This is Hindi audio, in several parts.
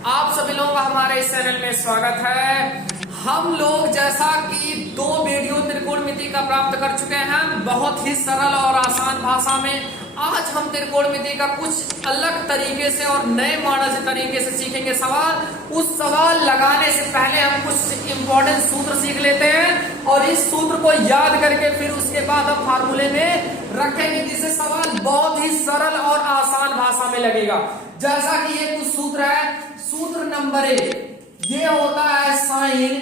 आप सभी लोगों का हमारे इस चैनल में स्वागत है। हम लोग जैसा कि 2 वीडियो त्रिकोणमिति का प्राप्त कर चुके हैं बहुत ही सरल और आसान भाषा में। आज हम त्रिकोणमिति का कुछ अलग तरीके से और नए मॉडल से तरीके से सीखेंगे सवाल। उस सवाल लगाने से पहले हम कुछ इंपॉर्टेंट सूत्र सीख लेते हैं और इस सूत्र को याद करके फिर उसके बाद हम फार्मूले में रखेंगे, जिससे सवाल बहुत ही सरल और आसान भाषा में लगेगा। जैसा कि ये कुछ सूत्र है। सूत्र नंबर 1 ये होता है साइन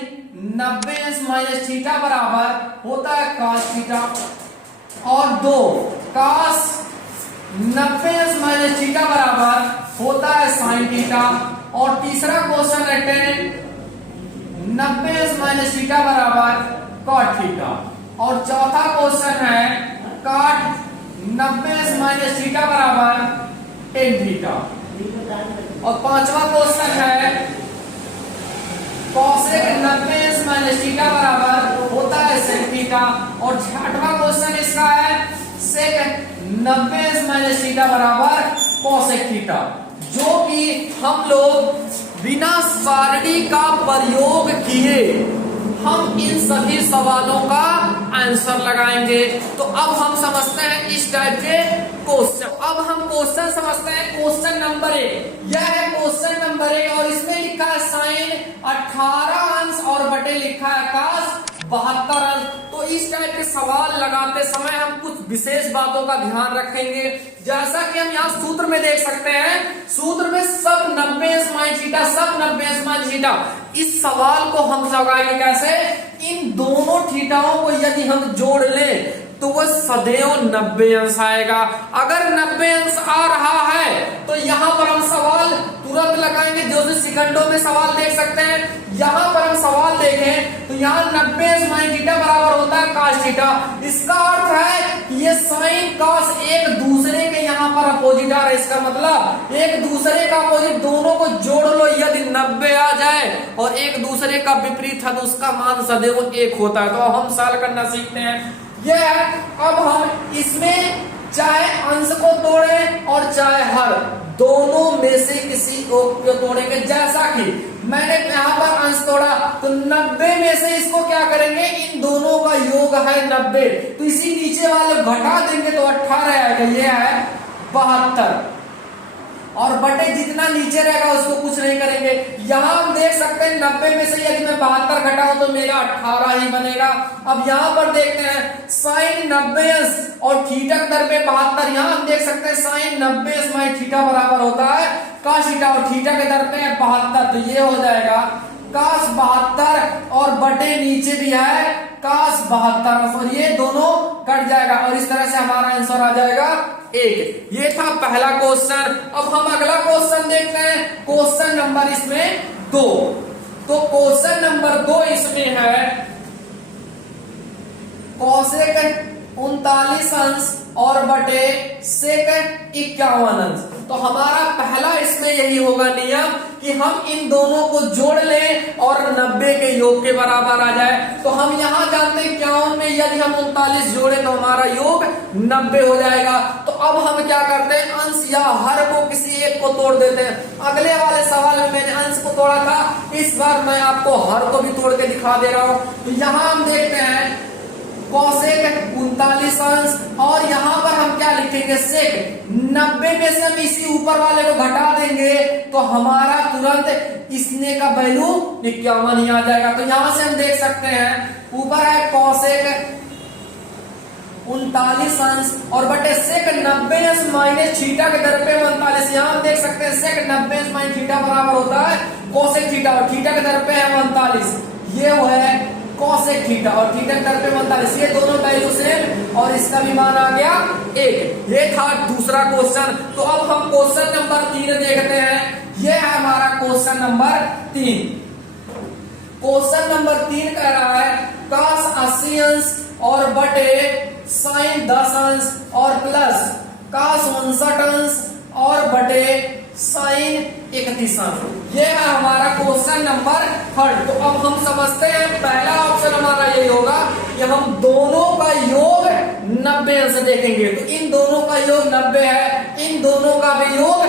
90 माइनस थीटा बराबर होता है cos थीटा, और 2 cos 90 माइनस थीटा बराबर होता है साइन थीटा, और तीसरा क्वेश्चन है tan 90 माइनस थीटा बराबर cot थीटा, और चौथा क्वेश्चन है cot 90 माइनस थीटा बराबर tan थीटा, और पांचवा क्वेश्चन है cosec 90 माइनस थीटा बराबर होता है sec थीटा, और छठवां क्वेश्चन इसका है sec 90 माइनस थीटा बराबर cosec थीटा, जो कि हम लोग बिना सारणी का प्रयोग किए हम इन सभी सवालों का आंसर लगाएंगे। तो अब हम समझते हैं इस टाइप के क्वेश्चन। अब हम क्वेश्चन समझते हैं। क्वेश्चन नंबर 1 यह है क्वेश्चन नंबर 1, और इसमें लिखा है साइन 18 अंश और बटे लिखा है cos 72 अंश। तो इस टाइप के सवाल लगाते समय हम कुछ विशेष बातों का ध्यान रखेंगे। जैसा कि हम यहाँ सूत्र में देख सकते हैं, सूत्र में सब 90 माइनस थीटा, सब 90 माइनस थीटा। इस सवाल को हम लगाएंगे कैसे? इन दोनों थीटाओं को यदि हम जोड़ लें तो वह सदैव 90 अंश आएगा। अगर 90 अंश आ रहा है तो यहाँ पर हम सवाल तुरंत लगाएंगे, जो सेकंडों में सवाल देख सकते हैं। यहाँ पर हम सवाल देखें तो यहाँ 90 माइनस थीटा बराबर होता है cos थीटा। इसका अर्थ है कि ये साइन cos एक दूसरे के यहाँ पर अपोजिट आ रहे। इसका मतलब एक दूसरे का अपोजिट दोनों को जोड़ लो, यदि 90 आ जाए और एक दूसरे का विपरीत है तो उसका मान सदैव 1 होता है। तो हम साल करना सीखते हैं। यह है, अब हम इसमें चाहे अंश को तोड़ें और चाहे हर, दोनों में से किसी को तोड़ेंगे। जैसा कि मैंने यहाँ पर अंश तोड़ा तो 90 में से इसको क्या करेंगे, इन दोनों का योग है 90, तो इसी नीचे वाले घटा देंगे तो 18 आएगा। ये है 72, और बटे जितना नीचे रहेगा उसको कुछ नहीं करेंगे। यहाँ हम देख सकते हैं 90 में से यदि मैं 72 घटाऊं तो मेरा 18 ही बनेगा। अब यहाँ पर देखते हैं साइन 90 और थीटा के दर पे 72। यहाँ हम देख सकते हैं साइन 90 माइनस थीटा बराबर होता है cos थीटा, और थीटा के दर पे 72, तो ये हो जाएगा cos 72, और बटे नीचे भी है cos 72, और ये दोनों कट जाएगा, और इस तरह से हमारा आंसर आ जाएगा 1। ये था पहला क्वेश्चन। अब हम अगला क्वेश्चन देखते हैं। क्वेश्चन नंबर इसमें 2। तो क्वेश्चन नंबर 2 इसमें है cosec 39 अंश और बटे sec 51 अंश। तो हमारा पहला इसमें यही होगा नियम कि हम इन दोनों को जोड़ लें और 90 के योग के बराबर आ जाए। तो हम यहाँ जानते हैं 51 में यदि हम 39 जोड़े तो हमारा योग 90 हो जाएगा। तो अब हम क्या करते हैं, अंश या हर को किसी एक को तोड़ देते हैं। अगले वाले सवाल में मैंने अंश को तोड़ा था, इस बार मैं आपको हर को भी तोड़ के दिखा दे रहा हूं। तो यहाँ हम देखते हैं cosec 39 अंश, और यहाँ पर हम क्या लिखेंगे, sec 90 में से हम इसी ऊपर वाले को घटा देंगे तो हमारा तुरंत इसने का वैल्यू 51 ही आ जाएगा। तो यहाँ से हम देख सकते हैं ऊपर है cosec 39 अंश और बटे sec 90 माइनस थीटा के दर पे 39। यहाँ हम देख सकते हैं sec 90 माइनस थीटा बराबर होता है cosec थीटा, और थीटा के दर पे है 39। ये वो है cosec थीटा, और थीटा के दर पे 39। ये दोनों वैल्यू सेम, और इसका भी मान आ गया 1। ये था दूसरा क्वेश्चन। तो अब हम क्वेश्चन नंबर 3 देखते हैं। ये है हमारा क्वेश्चन नंबर 3। क्वेश्चन नंबर 3 कह रहा है cos 80 अंश और बटे साइन 10 अंश और प्लस cos 59 अंश और बटे साइन 31 अंश। ये है हमारा क्वेश्चन नंबर 3। तो अब हम समझते हैं पहला ऑप्शन हमारा यही होगा कि हम दोनों का योग 90 अंश देखेंगे तो इन दोनों का योग 90 है, इन दोनों का भी योग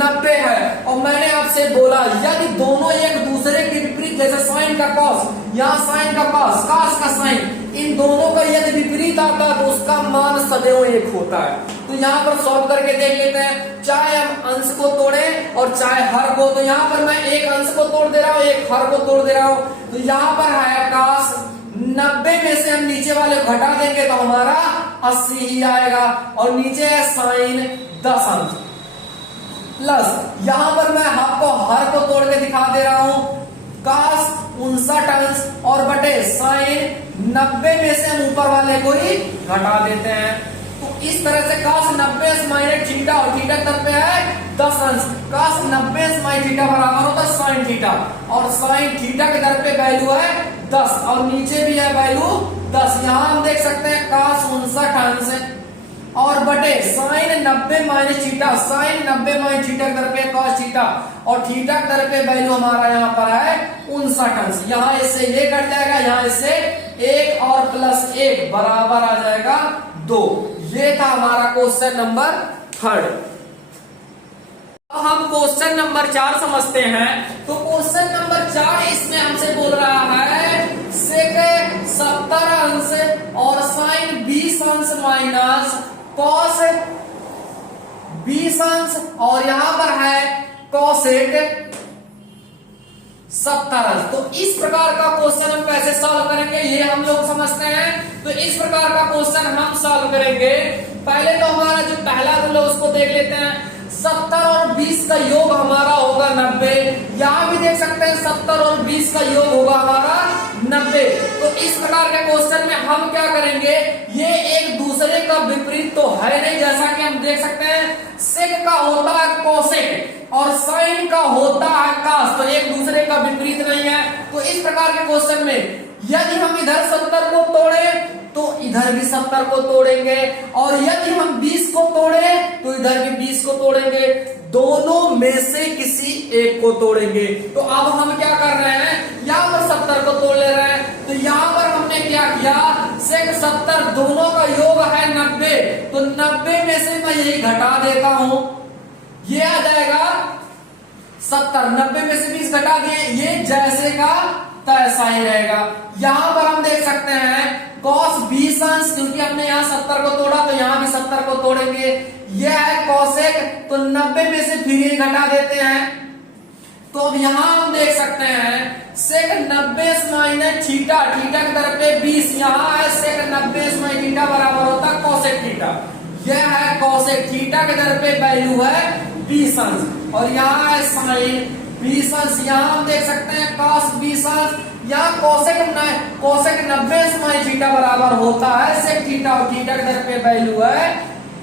90 है। और मैंने आपसे बोला यदि दोनों एक दूसरे के विपरीत, जैसे साइन का कॉस, यहाँ साइन का कॉस, कॉस का साइन, इन दोनों का यदि विपरीत आता है तो उसका मान सदैव एक होता है। तो यहाँ पर सॉल्व करके देख लेते हैं, चाहे हम अंश को तोड़े और चाहे हर को। तो यहाँ पर मैं एक अंश को तोड़ दे रहा हूँ, एक हर को तोड़ दे रहा हूँ। तो यहाँ पर है cos 90 में से हम नीचे वाले घटा देंगे तो हमारा 80 ही आएगा, और नीचे है साइन 10 अंश प्लस, यहाँ पर मैं आपको हर को तोड़ के दिखा दे रहा हूँ, cos 59 अंश और बटे साइन 90 में से हम ऊपर वाले को ही घटा देते हैं। तो इस तरह से cos 90 अंश माइनस थीटा, और थीटा तरफ पे है 10 अंश, cos 90 अंश माइनस थीटा बराबर होता है साइन थीटा, और साइन थीटा के दर पे वैल्यू है 10 और नीचे भी है वैल्यू 10। यहाँ हम देख सकते हैं cos 59 अंश और बटे sine 90 minus theta, sine 90 minus theta के दर पे cos थीटा, और थीटा के दर पे वैल्यू हमारा यहाँ पर है 59 अंश। यहाँ इससे ये कट जाएगा, यहाँ इससे 1 और प्लस 1 बराबर आ जाएगा 2। ये था हमारा क्वेश्चन नंबर 3। अब हम क्वेश्चन नंबर 4 समझते हैं। तो क्वेश्चन नंबर 4 इसमें हमसे बोल रहा है सेक 70 अंश और साइन 20 अंश माइनस कॉस 20 अंश, और यहां पर है कॉसेक 70 अंश। तो इस प्रकार का क्वेश्चन हम कैसे सॉल्व करेंगे ये हम लोग समझते हैं। तो इस प्रकार का क्वेश्चन हम सॉल्व करेंगे। पहले तो हमारा जो पहला रूल है उसको देख लेते हैं। 70 और 20 का योग हमारा होगा 90। यहां भी देख सकते हैं 70 और 20 का योग होगा हमारा 90। तो इस प्रकार के क्वेश्चन में हम क्या करेंगे, ये एक दूसरे का विपरीत तो है नहीं, जैसा कि हम देख सकते हैं सेक का होता है कोसेक और साइन का होता है कास, तो एक दूसरे का विपरीत नहीं है। तो इस प्रकार के क्वेश्चन में यदि हम इधर 70 को तोड़े तो इधर भी 70 को तोड़ेंगे, और यदि हम 20 को तोड़े तो इधर भी 20 को तोड़ेंगे, दोनों में से किसी एक को तोड़ेंगे। तो अब हम क्या कर रहे हैं, यहाँ पर 70 को तोड़ ले रहे हैं। तो यहाँ पर हमने क्या किया, सेक 70 दोनों का योग है 90, तो 90 में से मैं यही घटा देता हूं, ये आ जाएगा 70। 90 में से 20 घटा दिए, ये जैसे का तैसा ही रहेगा। यहां पर हम देख सकते हैं cos 20 अंश, क्योंकि हमने यहाँ 70 को तोड़ा तो यहाँ भी 70 को तोड़ेंगे। यह है cosec, तो 90 में से फिर ये घटा देते हैं। तो अब यहाँ हम देख सकते हैं सेक 90 माइनस थीटा, थीटा की तरफ पे 20, यहाँ है सेक 90 माइनस थीटा बराबर होता है cosec थीटा। यह है cosec थीटा के तरफ पे वैल्यू है 20 अंश, और यहाँ है साइन 20 अंश। यहाँ हम देख सकते हैं cos 20 अंश, यहाँ कोसेक 90 माइनस थीटा बराबर होता है सेक थीटा, और थीटा के तरफ पे वैल्यू है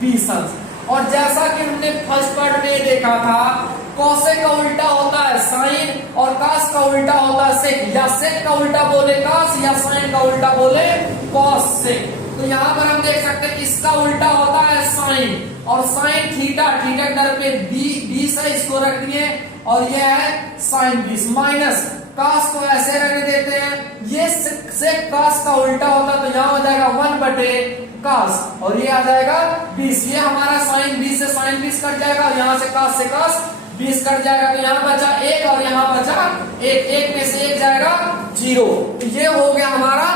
20 अंश। और जैसा कि हमने फर्स्ट पार्ट में देखा था, कोसेक का उल्टा होता है साइन और कास का उल्टा होता है सेक, या सेक का उल्टा बोले कास या साइन का उल्टा बोले कॉस सेक। तो यहाँ पर हम देख सकते हैं इसका उल्टा होता है साइन, और साइन थीटा, थीटा के तरफ पे 20 है, इसको रख दिए, और यह है साइन 20 माइनस कास को ऐसे रहने देते हैं, ये सेक कास का उल्टा होता तो यहाँ हो जाएगा 1 बटे कास, और ये आ जाएगा 20। ये हमारा साइन 20 से साइन 20 कट जाएगा, और यहाँ से कास 20 कट जाएगा, तो यहाँ बचा 1 और यहाँ बचा 1 में से 1 जाएगा 0। तो ये हो गया हमारा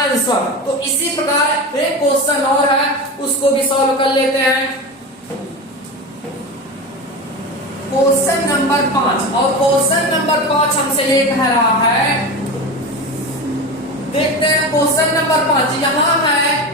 आंसर। तो इसी प्रकार एक क्वेश्चन और है, उसको भी सॉल्व कर लेते हैं। क्वेश्चन नंबर 5, और क्वेश्चन नंबर 5 हमसे ये कह रहा है, देखते हैं क्वेश्चन नंबर 5। यहाँ है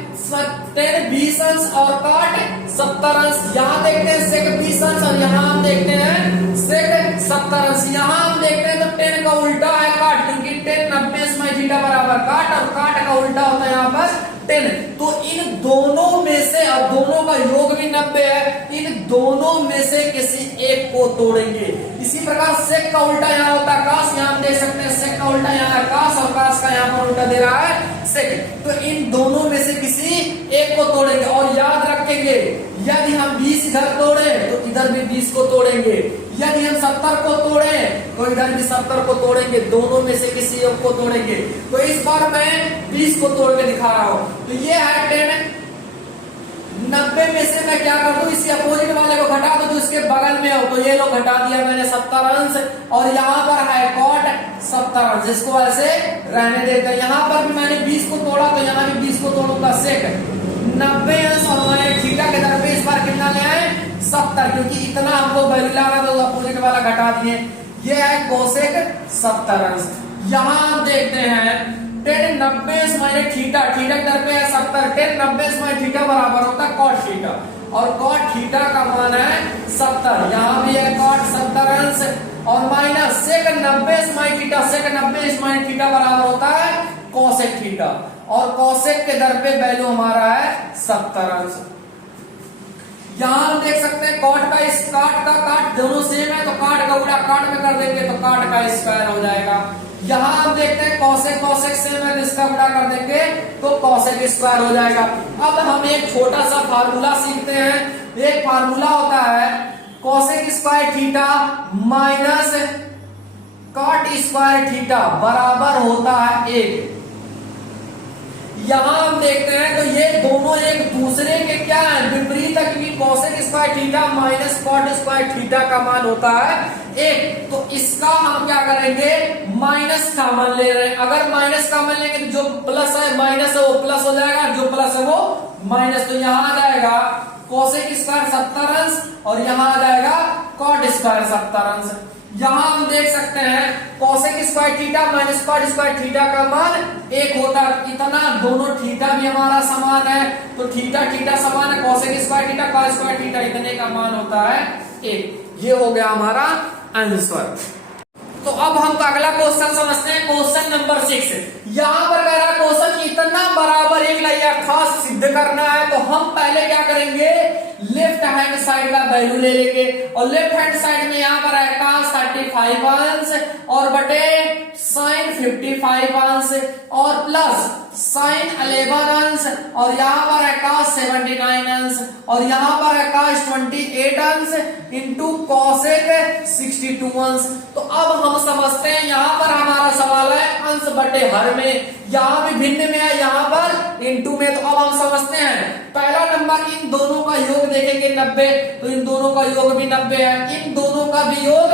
20 अंश और काट 70 अंश। यहाँ देखते हैं सेक 20 अंश, और यहाँ हम देखते हैं सेक 70 अंश। यहाँ हम देखते हैं तो 10 का उल्टा है काट, क्योंकि 10 90 माइनस थीटा बराबर काट, और काट का उल्टा होता है यहाँ पर 10। तो इन दोनों में से, और दोनों का योग भी 90 है, इन दोनों में से किसी एक को तोड़ेंगे। इसी प्रकार सेक का उल्टा यहाँ होता है कास, यहाँ हम देख सकते हैं सेक का उल्टा यहाँ है कास, और कास का यहाँ पर उल्टा दे रहा है सेक। तो इन दोनों में से किसी एक को तोड़ेंगे, और याद रखेंगे यदि हम 20 इधर तोड़े तो इधर भी 20 को तोड़ेंगे, यदि हम 70 को तोड़े तो इधर भी 70 को तोड़ेंगे, दोनों में से किसी एक को तोड़ेंगे। तो इस बार मैं 20 को तोड़ के दिखा रहा हूं। तो ये है 10 90 में से मैं क्या कर दूं, इसके अपोजिट वाले को घटा दूं, तो इसके बगल में हो, तो ये लो घटा दिया मैंने 70 अंश, और यहाँ पर है कॉट 70 अंश, जिसको ऐसे रहने देते हैं। यहाँ पर भी मैंने 20 को तोड़ा, तो यहाँ भी 20 को तोड़ूंगा सेक 90 अंश, और मैंने थीटा के दर पे इस बार कितना ले आए 70, क्योंकि इतना हमको वैल्यू लाना था, तो अपोजिट वाला घटा दिए। ये है कोसेक 70 अंश। यहाँ आप देखते हैं tan 90 माइनस थीटा, थीटा के दर पे है 70, tan 90 माइनस थीटा बराबर होता है cot थीटा, और cot थीटा का मान है 70। यहाँ भी है cot 70 अंश, और minus sec 90 minus theta, sec 90 minus theta बराबर होता है cosec थीटा, और cosec के दर पे वैल्यू हमारा है 70 अंश। यहाँ हम देख सकते हैं कॉट का इस काट दोनों सेम है, तो काट का उल्टा काट में कर देंगे, तो काट का स्क्वायर हो जाएगा। यहाँ हम देखते हैं कॉसेक सेम है, तो इसका उल्टा कर देंगे तो कॉसेक स्क्वायर हो जाएगा। अब हम एक छोटा सा फार्मूला सीखते हैं। एक फार्मूला होता है cosec square theta minus cot square theta बराबर होता है 1। यहां हम देखते हैं तो ये दोनों एक दूसरे के क्या है, विपरीत है, क्योंकि cosec square theta minus cot square theta का मान होता है 1। तो इसका हम क्या करेंगे, माइनस कॉमन ले रहे हैं। अगर माइनस कॉमन लेंगे तो जो प्लस है माइनस है वो प्लस हो जाएगा, जो प्लस है वो माइनस। तो यहाँ आ जाएगा कॉसेक स्क्वायर 70 अंश, और यहाँ आ जाएगा कॉट स्क्वायर 70 अंश। यहां हम देख सकते हैं cosec square theta minus cot square theta का मान 1 होता है। इतना दोनों थीटा भी हमारा समान है, तो थीटा थीटा समान है, cosec square theta cot square theta इतने का मान होता है 1। ये हो गया हमारा आंसर। तो अब हम अगला क्वेश्चन समझते हैं, क्वेश्चन नंबर 6। यहाँ पर कह रहा है क्वेश्चन इतना बराबर एक लाइया खास सिद्ध करना है, तो हम पहले क्या करेंगे, लेफ्ट हैंड साइड का वैल्यू ले लेंगे, और लेफ्ट हैंड साइड में यहाँ पर है cos 35 अंश और बटे sin 55 अंश और प्लस sin 11 अंश, और यहाँ पर है cos 79 अंश, और यहाँ पर है cos 28 अंश इंटू cosec 62 अंश। तो अब हम समझते हैं, यहाँ पर हमारा सवाल है अंश बटे हर में, यहाँ भी भिन्न में है, यहाँ पर इंटू में। तो अब हम समझते हैं, पहला नंबर इन दोनों का योग देखेंगे 90, तो इन दोनों का योग भी 90 है, इन दोनों का भी योग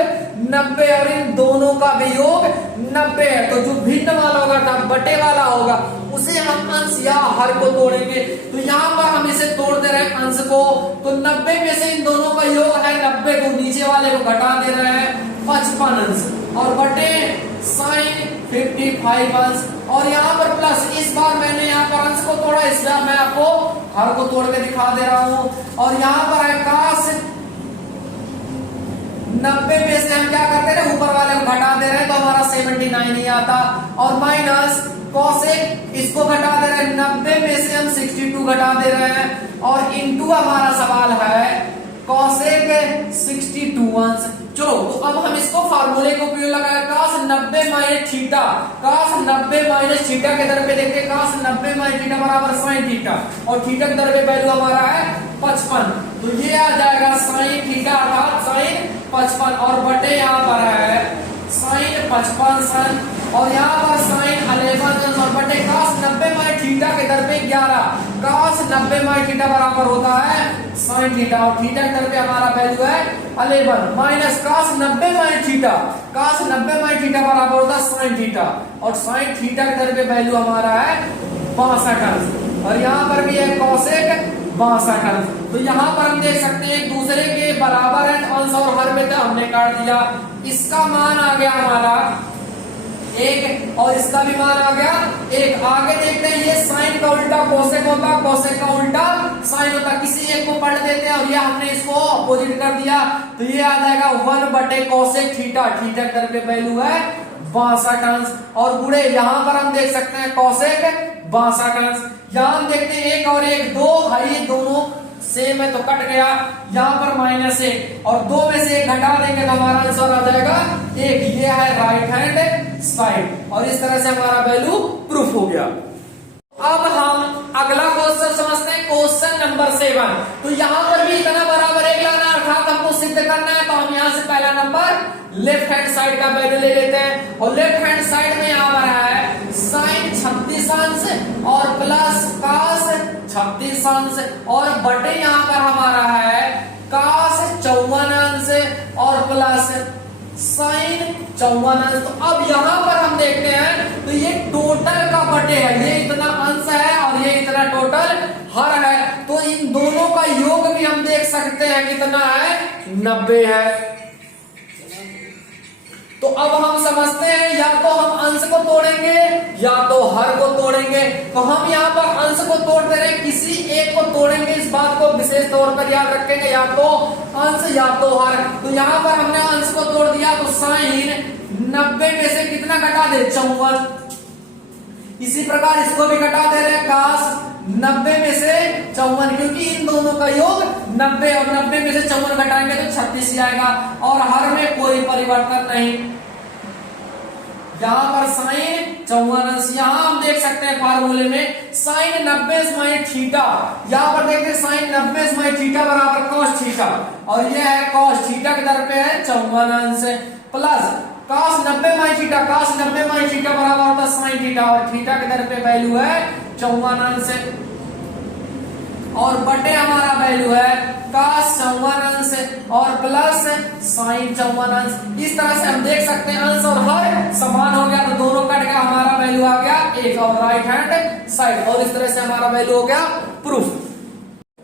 90 और इन दोनों का भी योग 90 है। तो जो भिन्न वाला होगा था बटे वाला होगा, उसे हम अंश या हर को तोड़ेंगे। तो यहाँ पर हम इसे तोड़ दे रहे हैं अंश को, तो 90 में से इन दोनों का योग है 90, को नीचे वाले को घटा दे रहे हैं 55 अंश, और बटे sin 55 अंश, और यहाँ पर प्लस, इस बार मैंने यहाँ पर अंश को तोड़ा, इस बार मैं आपको हर को तोड़ के दिखा दे रहा हूं। और यहाँ पर है cos 90 में से हम क्या करते हैं, ऊपर वाले को घटा दे रहे हैं, तो हमारा 79 ही आता, और माइनस cosec इसको घटा दे रहे हैं, 90 में से हम 62 घटा दे रहे हैं, और इंटू हमारा सवाल है cosec 62 अंश। चलो तो अब हम इसको फार्मूले को उपयोग लगाए, cos 90 minus theta, cos 90 minus theta के दर पे देखते हैं, cos 90 माइनस थीटा बराबर sin थीटा, और थीटा के दर पे वैल्यू हमारा है 55, तो ये आ जाएगा sin थीटा अर्थात sin 55, और बटे यहाँ पर है sin 55 और यहाँ पर sin 11 और बटे cos 90 माइनस थीटा के दर पे 11, cos 90 माइनस थीटा बराबर होता है sin थीटा, और थीटा के दर पे हमारा वैल्यू है 11 minus cos 90 minus theta, cos 90 minus theta बराबर होता है sin थीटा, और sin थीटा के दर पे वैल्यू हमारा है 62 अंश, और यहाँ पर भी है cosec 62 अंश। तो यहाँ पर हम देख सकते हैं एक दूसरे के बराबर है, अंश और हर में तो हमने काट दिया, इसका मान आ गया हमारा 1 और इसका भी मान आ गया 1। आगे देखते हैं, ये साइन का उल्टा कोसेक होता, कोसेक का उल्टा साइन होता, किसी एक को पढ़ देते हैं, और ये हमने इसको अपोजिट कर दिया, तो ये आ जाएगा 1 बटे कोसेक थीटा, थीटा के दर पे वैल्यू है 62 अंश, और गुणे यहाँ पर हम देख सकते हैं कोसेक 62 अंश। यहाँ हम देखते हैं 1 और 1 2 है, ये दोनों सेम है तो कट गया, यहाँ पर -1 और 2 में से 1 घटा देंगे तो हमारा आंसर आ जाएगा 1। ये है राइट हैंड साइड, और इस तरह से हमारा वैल्यू प्रूफ हो गया। अब हम अगला क्वेश्चन समझते हैं, क्वेश्चन नंबर 7। तो यहाँ पर भी इतना बराबर एक लाना अर्थात हमको सिद्ध करना है, तो हम यहाँ से पहला नंबर लेफ्ट हैंड साइड का वैल्यू ले लेते हैं, और लेफ्ट हैंड साइड में यहाँ पर है sin 36 अंश और प्लस cos 36 अंश और बटे यहाँ पर हमारा है cos 54 अंश और प्लस sin 54 अंश। तो अब यहाँ पर हम देखते हैं तो ये टोटल का बटे है, ये इतना अंश है और ये इतना टोटल हर है, तो इन दोनों का योग भी हम देख सकते हैं कितना है 90 है। तो अब हम समझते हैं या तो हम अंश को तोड़ेंगे या तो हर को तोड़ेंगे। तो हम यहाँ पर अंश को तोड़ दे रहे हैं, किसी एक को तोड़ेंगे, इस बात को विशेष तौर पर याद रखेंगे, या तो अंश या तो हर। तो यहाँ पर हमने अंश को तोड़ दिया तो sin 90 में से कितना घटा दे 54। इसी प्रकार इसको भी घटा दे रहे cos 90 में से 54, क्योंकि इन दोनों का योग 90 और 90 में से 54 घटाएंगे तो 36 आएगा और हर में कोई परिवर्तन नहीं। यहाँ पर sin 54, यहाँ हम देख सकते हैं फार्मूले में sin 90 माइनस थीटा, यहाँ पर देखते हैं sin 90 माइनस थीटा बराबर cos थीटा और यह है cos थीटा के दर पे है 54 plus cos 90 minus theta, cos 90 minus theta बराबर होता है sin थीटा और थीटा के दर पे वैल्यू है 54 और बटे हमारा वैल्यू है cos 54 और प्लस sin 54। इस तरह से हम देख सकते हैं अंश और हर समान हो गया तो दोनों कट गया, हमारा वैल्यू आ गया 1 और राइट हैंड साइड, और इस तरह से हमारा वैल्यू हो गया प्रूफ।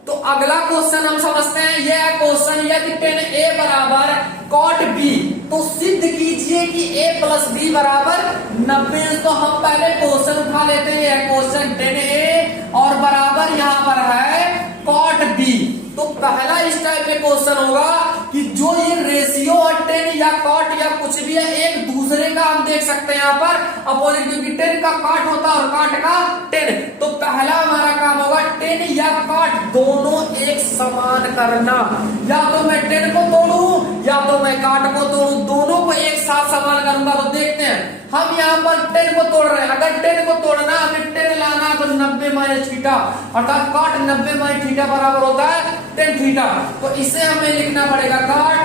तो अगला क्वेश्चन हम समझते हैं, यह है क्वेश्चन यदि tan a बराबर cot b तो सिद्ध कीजिए कि a प्लस b बराबर 90। तो हम पहले क्वेश्चन उठा लेते हैं, क्वेश्चन tan a और बराबर यहाँ पर है cot b। तो पहला इस टाइप में क्वेश्चन होगा कि जो ये रेशियो और tan या cot या कुछ भी है एक दूसरे का हम देख सकते हैं यहाँ पर अपोजिट, क्योंकि tan का cot होता है और cot का tan। तो पहला हमारा काम होगा tan या cot दोनों एक समान करना, या तो मैं tan को तोड़ू या तो मैं cot को तोड़ू, दोनों को एक साथ समान करूंगा। तो देखते हैं हम यहाँ पर tan को तोड़ रहे हैं, अगर tan को तोड़ना हमें tan लाना तो 90 माइनस थीटा अर्थात cot 90 माइनस थीटा बराबर होता है tan थीटा। तो इसे हमें लिखना पड़ेगा cot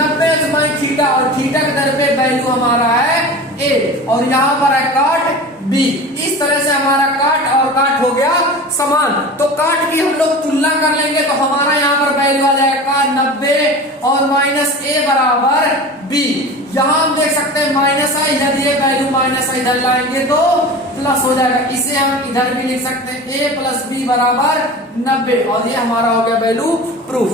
90 माइनस थीटा और थीटा के दर पे वैल्यू हमारा है a और यहाँ पर है cot b। इस तरह से हमारा cot और cot हो गया समान। तो cot की हम लोग तुलना कर लेंगे तो हमारा यहाँ पर वैल्यू आ जाएगा 90 और माइनस a बराबर b। यहाँ हम देख सकते हैं माइनस है, यदि ये वैल्यू माइनस है इधर लाएंगे तो प्लस हो जाएगा, इसे हम इधर भी लिख सकते हैं a प्लस b बराबर 90 और ये हमारा हो गया वैल्यू प्रूफ।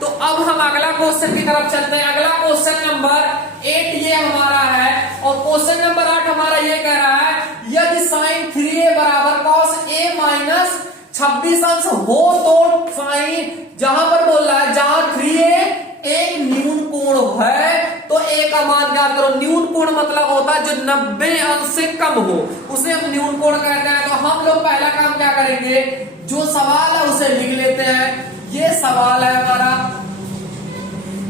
तो अब हम अगला क्वेश्चन की तरफ चलते हैं। अगला क्वेश्चन नंबर 8 ये हमारा है और क्वेश्चन नंबर 8 हमारा ये कह रहा है यदि sin 3a बराबर cos a माइनस 26 अंश हो तो sin, जहां पर बोल रहा है जहां 3a एक न्यून कोण है तो a का मान ज्ञात करो। न्यून कोण मतलब होता है जो 90 अंश से कम हो उसे हम न्यून कोण कहते हैं। तो हम लोग पहला काम क्या करेंगे, जो सवाल है उसे लिख लेते हैं। ये सवाल है हमारा,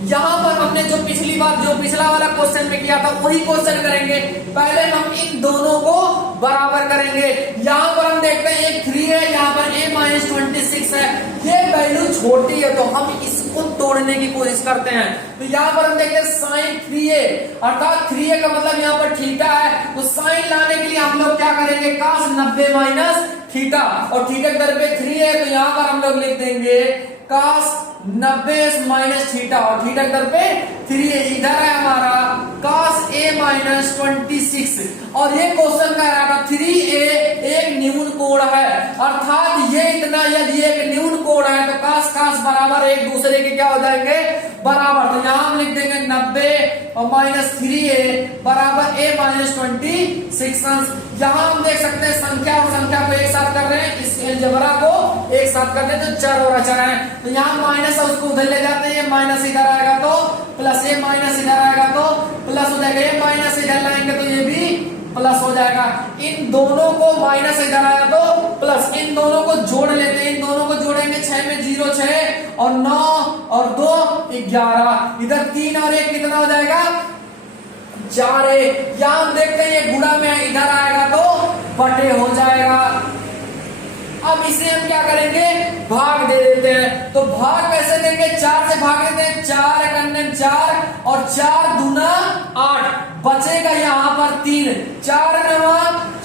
यहाँ पर हमने जो पिछली बार जो पिछला वाला क्वेश्चन में किया था वही क्वेश्चन करेंगे। पहले हम इन दोनों को बराबर करेंगे। यहाँ पर हम देखते हैं एक 3 है, यहाँ पर a माइनस 26 है, ये वैल्यू छोटी है तो हम इसको तोड़ने की कोशिश करते हैं। तो यहाँ पर हम देखते हैं sin 3a अर्थात 3a का मतलब यहाँ पर थीटा है, तो sin लाने के लिए हम लोग क्या करेंगे cos 90 माइनस थीटा और थीटा के दर पे 3 है तो यहाँ पर हम लोग लिख देंगे cos 90 माइनस थीटा और थीटा के दर पे 3 है। इधर है हमारा cos a माइनस 26 और ये क्वेश्चन कह रहा था 3a एक न्यून कोण है अर्थात ये इतना, यदि एक न्यून कोण है तो cos cos बराबर एक दूसरे के क्या हो जाएंगे बराबर। तो यहाँ हम लिख देंगे 90 और माइनस 3a बराबर a माइनस 26 अंश। यहाँ हम देख सकते हैं संख्या और संख्या को एक साथ कर रहे हैं, इस अलजेब्रा को एक साथ कर देते तो चर और अचर है। तो यहाँ माइनस है उसको उधर ले जाते हैं, माइनस इधर आएगा तो प्लस, ये माइनस इधर आएगा तो प्लस हो जाएगा, ये माइनस इधर लाएंगे तो ये भी प्लस हो जाएगा। इन दोनों को माइनस इधर आया तो प्लस, इन दोनों को जोड़ लेते हैं, इन दोनों को जोड़ेंगे 6 में 0 6 और 9 और 2 11, इधर 3 और 1 कितना हो जाएगा 4। यहाँ हम देखते हैं ये गुणा में इधर आएगा तो बटे हो जाएगा। अब इसे हम क्या करेंगे भाग दे देते हैं। तो भाग कैसे देंगे, 4 से भाग देते हैं, 4 एकम 4 और 4 दूना 8, बचेगा यहाँ पर 3, 4 9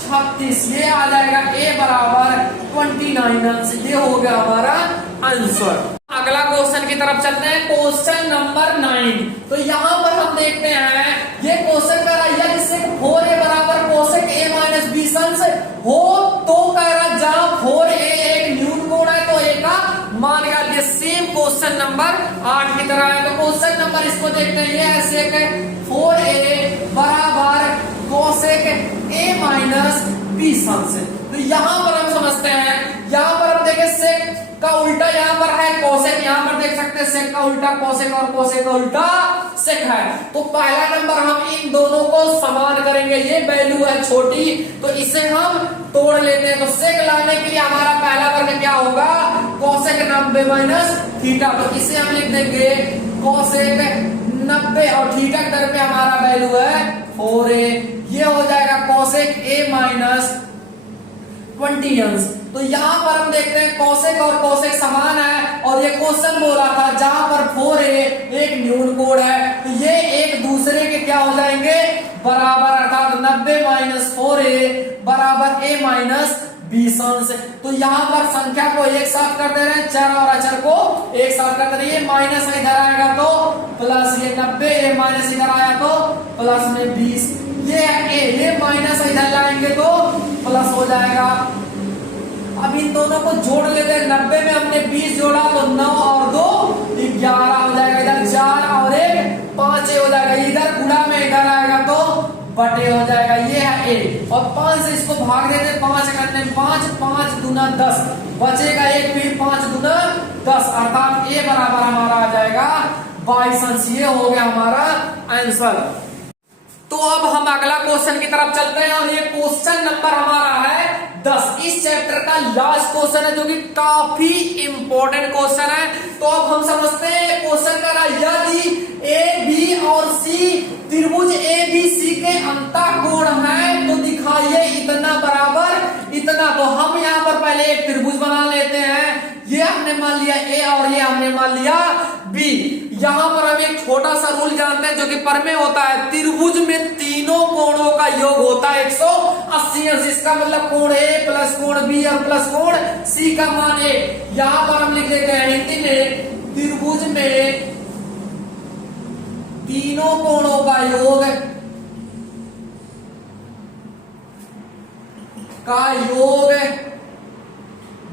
36, ये आ जाएगा a बराबर 29 ये हो गया हमारा आंसर। अगला क्वेश्चन की तरफ चलते हैं, क्वेश्चन नंबर 9। तो यहाँ पर हम देखते हैं ये क्वेश्चन कह रहा है जिससे 4a बराबर कोसेक a माइनस बी सन्स हो, तो कह रहा जहां 4a एक न्यून कोण है तो a का मान क्या ये सेम क्वेश्चन नंबर 8 की तरह है। तो क्वेश्चन नंबर इसको देखते हैं, ये ऐसे 4a बराबर कोसेक a माइनस बी सन्स। तो यहां पर हम समझते हैं, यहां पर हम देखें सेक का उल्टा यहां पर है कोसेक, यहां पर देख सकते हैं सेक का उल्टा कोसेक और कोसेक का उल्टा सेक है। तो पहला नंबर हम इन दोनों को समान करेंगे, ये वैल्यू है छोटी तो इसे हम तोड़ लेते हैं। तो सेक लाने के लिए हमारा पहला वर्ग क्या होगा, कोसेक 90 माइनस थीटा। तो इसे हम लिख देंगे कोसेक 90 और थीटा के तरफ हमारा वैल्यू है 4a, ये हो जाएगा कोसेक a माइनस 20 तो यहां पर हम देखते हैं कोसेक और कोसेक समान है और ये क्वेश्चन बोला था जहां पर 4a एक न्यून कोण है तो ये एक दूसरे के क्या हो जाएंगे बराबर, अर्थात 90 माइनस 4a बराबर a माइनस 20 अंश। तो यहाँ पर संख्या को एक साथ कर दे रहे हैं, चर और अचर को एक साथ कर दे रहे हैं। ये माइनस इधर आएगा तो प्लस, ये 90 ये माइनस इधर आया तो प्लस में 20, ये है a, ये माइनस इधर लाएंगे तो प्लस हो जाएगा। अब इन दोनों को जोड़ लेते हैं, 90 में हमने 20 जोड़ा तो 9 और 2 11 हो जाएगा, इधर 4 और 1 5 हो जाएगा, इधर गुणा में इधर आएगा तो बटे हो जाएगा, ये है a। और 5 से इसको भाग देते हैं, 5 करने 5 5 दूना 10 बचेगा 1, फिर 5 दूना 10 अर्थात a बराबर हमारा आ जाएगा 22 अंश। ये हो गया हमारा आंसर। तो अब हम अगला क्वेश्चन की तरफ चलते हैं और ये क्वेश्चन नंबर हमारा है 10। इस चैप्टर का लास्ट क्वेश्चन है जो कि काफी इंपॉर्टेंट क्वेश्चन है। तो अब हम समझते हैं क्वेश्चन का यदि ए बी और सी त्रिभुज ए बी सी के अंतःकोण है तो दिखाइए इतना बराबर इतना। तो हम यहाँ पर पहले एक त्रिभुज बना लेते हैं, ये हमने मान लिया ए और ये हमने मान लिया बी। यहाँ पर हम एक छोटा सा रूल जानते हैं जो कि प्रमेय होता है, त्रिभुज में तीनों कोणों का योग होता है 180 अंश। इसका मतलब कोण ए प्लस कोण बी और प्लस कोण सी का मान ए। यहाँ पर हम लिख देते हैं हिंदी में, त्रिभुज में तीनों कोणों का योग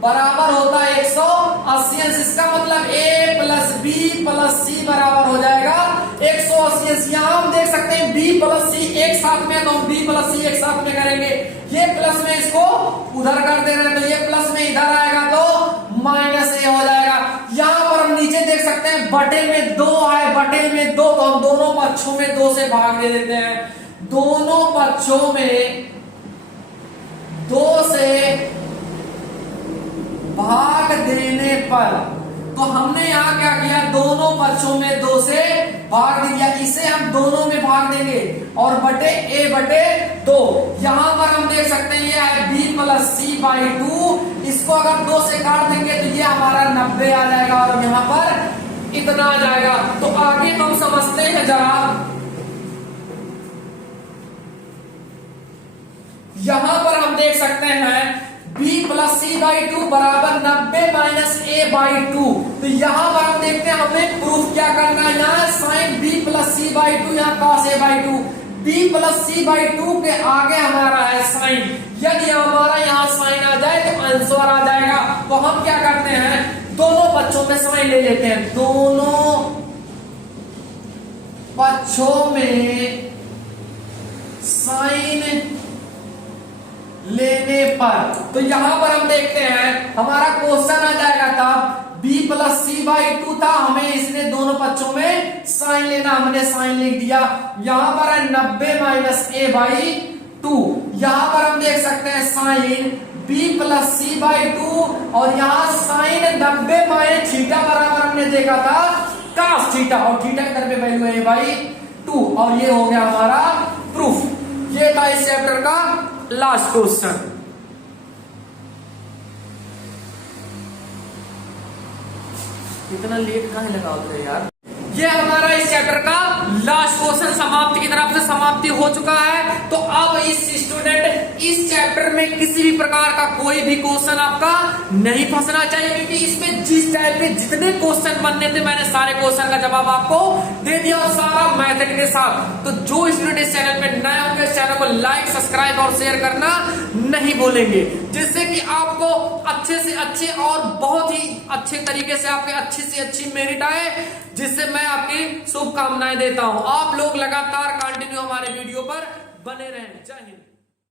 बराबर होता है 180 अंश। इसका मतलब a प्लस बी प्लस सी बराबर हो जाएगा 180 अंश। यहाँ हम देख सकते हैं b प्लस सी एक साथ में, तो हम b प्लस सी एक साथ में करेंगे। ये प्लस में इसको उधर कर दे रहे हैं तो ये प्लस में इधर आएगा तो माइनस a हो जाएगा। यहाँ पर हम नीचे देख सकते हैं बटे में 2 है, बटे में 2 तो हम दोनों पक्षों में 2 से भाग दे देते हैं। दोनों पक्षों में 2 से भाग देने पर तो हमने यहाँ क्या किया, दोनों पक्षों में 2 से भाग दिया, इसे हम दोनों में भाग देंगे और बटे a बटे 2। यहाँ पर हम देख सकते हैं ये है b प्लस सी बाई 2, इसको अगर 2 से काट देंगे तो ये हमारा 90 आ जाएगा और यहाँ पर इतना आ जाएगा। तो आगे हम समझते हैं जरा, यहां पर हम देख सकते हैं b प्लस सी बाई 2 बराबर 90 माइनस a बाई 2। तो यहां पर हम देखते हैं हमें प्रूफ क्या करना है, यहाँ sine b plus C by 2, यहाँ cos a by 2। b plus C by 2 के आगे हमारा है साइन, यदि हमारा यहाँ साइन आ जाए तो आंसर आ जाएगा। तो हम क्या करते हैं, दोनों पक्षों में साइन ले लेते हैं, दोनों पक्षों में साइन लेने पर तो यहां पर हम देखते हैं हमारा क्वेश्चन आ जाएगा तब b प्लस सी बाई 2 था, हमें इसने दोनों पक्षों में साइन लेना, हमने साइन लिख दिया। यहां पर है 90 माइनस a बाई 2, यहां पर हम देख सकते हैं sine b plus C by 2 और यहाँ साइन 90 माइनस थीटा बराबर हमने देखा था cos थीटा और थीटा के तरफ वैल्यू है a बाई 2 और ये हो गया हमारा प्रूफ। ये था इस चैप्टर का लास्ट क्वेश्चन। इतना लेट कहाँ लगा होता है यार। ये हमारा इस चैप्टर का लास्ट क्वेश्चन समाप्ति की तरफ से समाप्ति हो चुका है। तो अब इस स्टूडेंट इस चैप्टर में किसी भी प्रकार का कोई भी क्वेश्चन आपका नहीं फंसना चाहिए, क्योंकि इसमें जिस टाइप के जितने क्वेश्चन बनने थे मैंने सारे क्वेश्चन का जवाब आपको दे दिया और सारा मेथड के साथ। तो जो स्टूडेंट इस चैनल पे नए होंगे इस चैनल को लाइक, सब्सक्राइब और शेयर करना नहीं भूलेंगे, जिससे कि आपको अच्छे से अच्छे और बहुत ही अच्छे तरीके से आपके अच्छी से अच्छी मेरिट आए, जिससे मैं आपकी शुभकामनाएं देता हूं। आप लोग लगातार कंटिन्यू हमारे वीडियो पर बने रहें। जय हिंद।